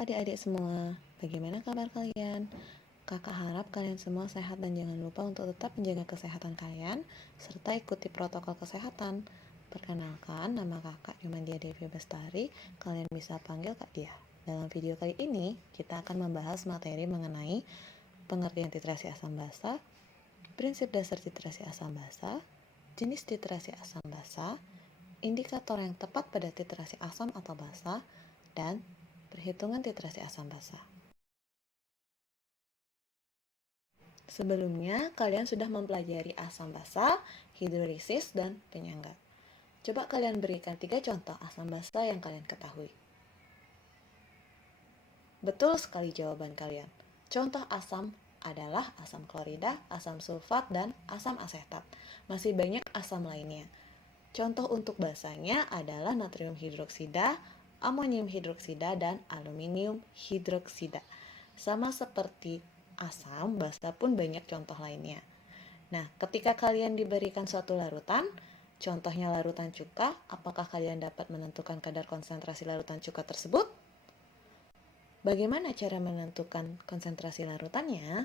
adik-adik semua, bagaimana kabar kalian? Kakak harap kalian semua sehat dan jangan lupa untuk tetap menjaga kesehatan kalian, serta ikuti protokol kesehatan. Perkenalkan, nama kakak Yumandia Devi Bestari, kalian bisa panggil Kak Dia. Dalam video kali ini, kita akan membahas materi mengenai pengertian titrasi asam basa, prinsip dasar titrasi asam basa, jenis titrasi asam basa, indikator yang tepat pada titrasi asam atau basa, dan perhitungan titrasi asam basa. Sebelumnya, kalian sudah mempelajari asam basa, hidrolisis, dan penyangga. Coba kalian berikan 3 contoh asam basa yang kalian ketahui. Betul sekali jawaban kalian. Contoh asam adalah asam klorida, asam sulfat, dan asam asetat. Masih banyak asam lainnya. Contoh untuk basanya adalah natrium hidroksida, amonium hidroksida, dan aluminium hidroksida. Sama seperti asam, basa pun banyak contoh lainnya. Nah, ketika kalian diberikan suatu larutan, contohnya larutan cuka, apakah kalian dapat menentukan kadar konsentrasi larutan cuka tersebut? Bagaimana cara menentukan konsentrasi larutannya?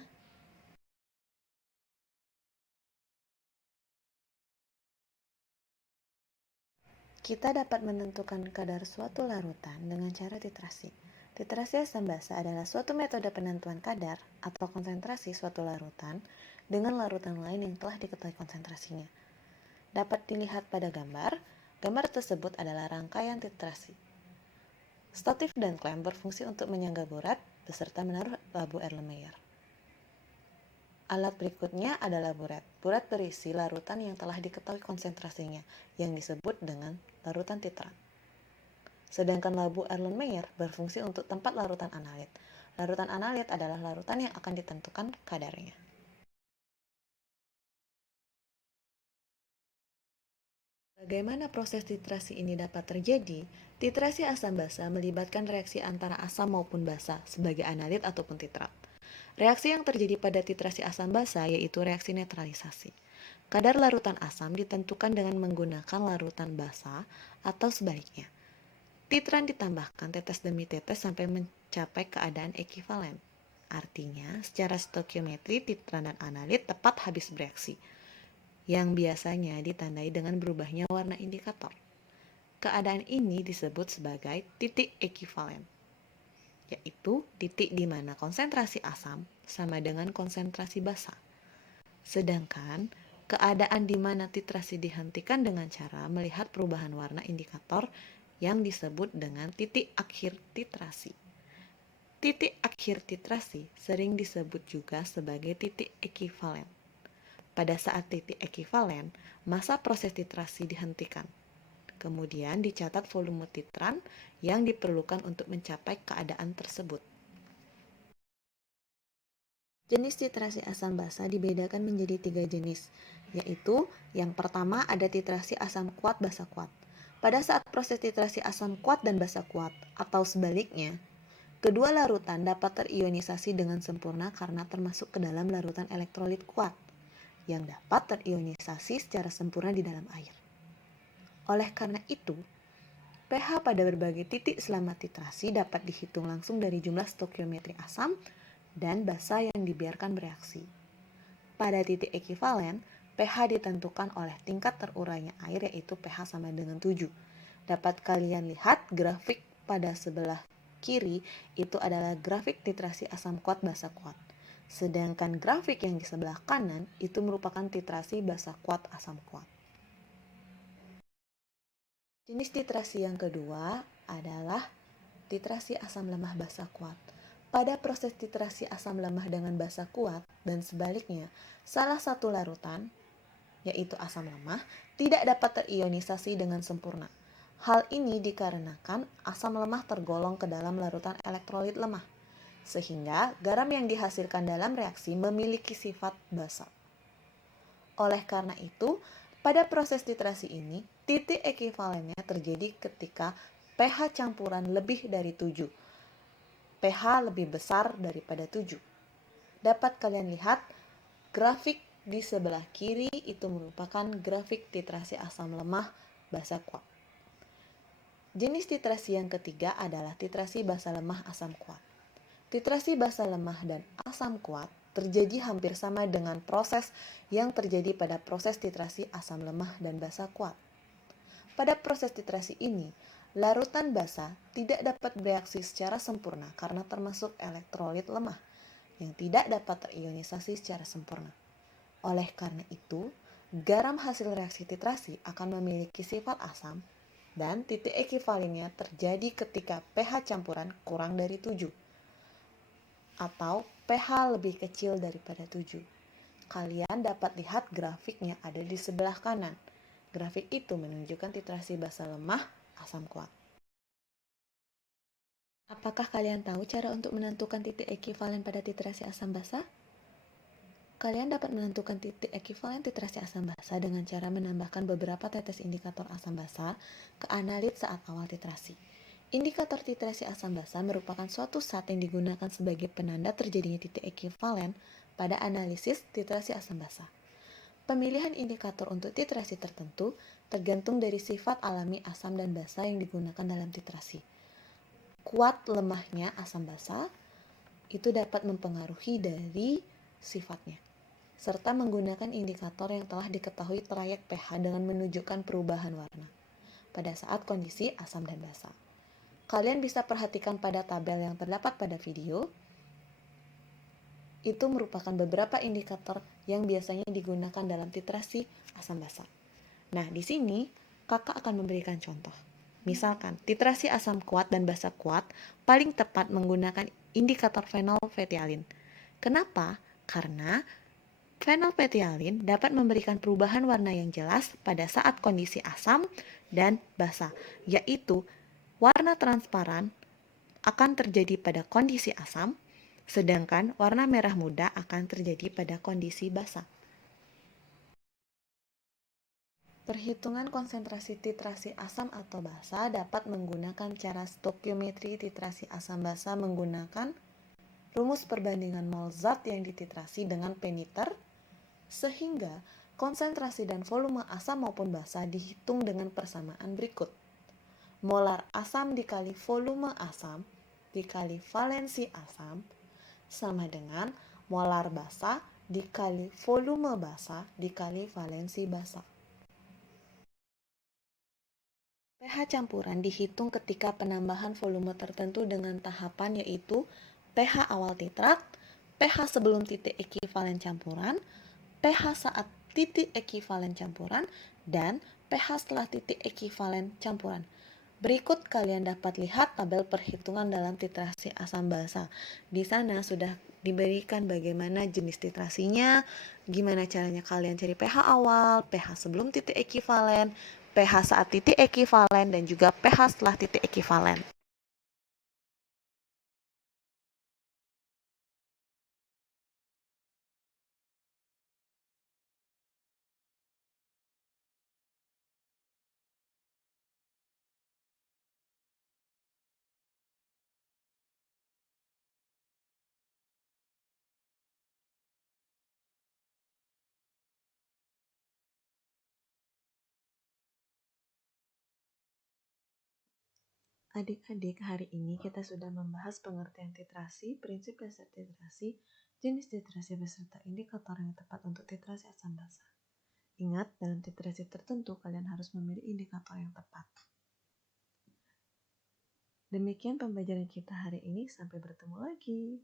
Kita dapat menentukan kadar suatu larutan dengan cara titrasi. Titrasi asam basa adalah suatu metode penentuan kadar atau konsentrasi suatu larutan dengan larutan lain yang telah diketahui konsentrasinya. Dapat dilihat pada gambar. Gambar tersebut adalah rangkaian titrasi. Statif dan klem berfungsi untuk menyangga burat beserta menaruh labu Erlenmeyer. Alat berikutnya adalah buret. Buret berisi larutan yang telah diketahui konsentrasinya, yang disebut dengan larutan titrat. Sedangkan labu Erlenmeyer berfungsi untuk tempat larutan analit. Larutan analit adalah larutan yang akan ditentukan kadarnya. Bagaimana proses titrasi ini dapat terjadi? Titrasi asam basa melibatkan reaksi antara asam maupun basa sebagai analit ataupun titrat. Reaksi yang terjadi pada titrasi asam basa yaitu reaksi netralisasi. Kadar larutan asam ditentukan dengan menggunakan larutan basa atau sebaliknya. Titran ditambahkan tetes demi tetes sampai mencapai keadaan ekivalen. Artinya, secara stokiometri titran dan analit tepat habis bereaksi, yang biasanya ditandai dengan berubahnya warna indikator. Keadaan ini disebut sebagai titik ekivalen, yaitu titik di mana konsentrasi asam sama dengan konsentrasi basa. Sedangkan keadaan di mana titrasi dihentikan dengan cara melihat perubahan warna indikator yang disebut dengan titik akhir titrasi. Titik akhir titrasi sering disebut juga sebagai titik ekivalen. Pada saat titik ekivalen, masa proses titrasi dihentikan. Kemudian dicatat volume titran yang diperlukan untuk mencapai keadaan tersebut. Jenis titrasi asam basa dibedakan menjadi 3 jenis, yaitu yang pertama ada titrasi asam kuat basa kuat. Pada saat proses titrasi asam kuat dan basa kuat, atau sebaliknya, kedua larutan dapat terionisasi dengan sempurna karena termasuk ke dalam larutan elektrolit kuat, yang dapat terionisasi secara sempurna di dalam air. Oleh karena itu, pH pada berbagai titik selama titrasi dapat dihitung langsung dari jumlah stokiometri asam dan basa yang dibiarkan bereaksi. Pada titik ekivalen, pH ditentukan oleh tingkat terurainya air yaitu pH sama dengan 7. Dapat kalian lihat grafik pada sebelah kiri itu adalah grafik titrasi asam kuat basa kuat. Sedangkan grafik yang di sebelah kanan itu merupakan titrasi basa kuat asam kuat. Jenis titrasi yang kedua adalah titrasi asam lemah basa kuat. Pada proses titrasi asam lemah dengan basa kuat dan sebaliknya, salah satu larutan, yaitu asam lemah, tidak dapat terionisasi dengan sempurna. Hal ini dikarenakan asam lemah tergolong ke dalam larutan elektrolit lemah, sehingga garam yang dihasilkan dalam reaksi memiliki sifat basa. Oleh karena itu, pada proses titrasi ini, titik ekivalennya terjadi ketika pH campuran lebih dari 7. pH lebih besar daripada 7. Dapat kalian lihat grafik di sebelah kiri itu merupakan grafik titrasi asam lemah basa kuat. Jenis titrasi yang ketiga adalah titrasi basa lemah asam kuat. Titrasi basa lemah dan asam kuat terjadi hampir sama dengan proses yang terjadi pada proses titrasi asam lemah dan basa kuat. Pada proses titrasi ini, larutan basa tidak dapat bereaksi secara sempurna karena termasuk elektrolit lemah yang tidak dapat terionisasi secara sempurna. Oleh karena itu, garam hasil reaksi titrasi akan memiliki sifat asam dan titik ekivalennya terjadi ketika pH campuran kurang dari 7 atau pH lebih kecil daripada 7. Kalian dapat lihat grafiknya ada di sebelah kanan. Grafik itu menunjukkan titrasi basa lemah asam kuat. Apakah kalian tahu cara untuk menentukan titik ekivalen pada titrasi asam basa? Kalian dapat menentukan titik ekivalen titrasi asam basa dengan cara menambahkan beberapa tetes indikator asam basa ke analit saat awal titrasi. Indikator titrasi asam basa merupakan suatu zat yang digunakan sebagai penanda terjadinya titik ekivalen pada analisis titrasi asam basa. Pemilihan indikator untuk titrasi tertentu tergantung dari sifat alami asam dan basa yang digunakan dalam titrasi. Kuat lemahnya asam basa itu dapat mempengaruhi dari sifatnya, serta menggunakan indikator yang telah diketahui trayek pH dengan menunjukkan perubahan warna pada saat kondisi asam dan basa. Kalian bisa perhatikan pada tabel yang terdapat pada video. Itu merupakan beberapa indikator yang biasanya digunakan dalam titrasi asam basa. Nah, di sini kakak akan memberikan contoh. Misalkan, titrasi asam kuat dan basa kuat paling tepat menggunakan indikator fenolfetialin. Kenapa? Karena fenolfetialin dapat memberikan perubahan warna yang jelas pada saat kondisi asam dan basa, yaitu warna transparan akan terjadi pada kondisi asam, sedangkan warna merah muda akan terjadi pada kondisi basa. Perhitungan konsentrasi titrasi asam atau basa dapat menggunakan cara stokiometri titrasi asam basa menggunakan rumus perbandingan mol zat yang dititrasi dengan P-liter, sehingga konsentrasi dan volume asam maupun basa dihitung dengan persamaan berikut. Molar asam dikali volume asam dikali valensi asam sama dengan molar basa dikali volume basa dikali valensi basa. pH campuran dihitung ketika penambahan volume tertentu dengan tahapan yaitu pH awal titrat, pH sebelum titik ekivalen campuran, pH saat titik ekivalen campuran, dan pH setelah titik ekivalen campuran. Berikut kalian dapat lihat tabel perhitungan dalam titrasi asam basa. Di sana sudah diberikan bagaimana jenis titrasinya, gimana caranya kalian cari pH awal, pH sebelum titik ekivalen, pH saat titik ekivalen, dan juga pH setelah titik ekivalen. Adik-adik, hari ini kita sudah membahas pengertian titrasi, prinsip dasar titrasi, jenis titrasi beserta indikator yang tepat untuk titrasi asam basa. Ingat, dalam titrasi tertentu kalian harus memilih indikator yang tepat. Demikian pembelajaran kita hari ini, sampai bertemu lagi.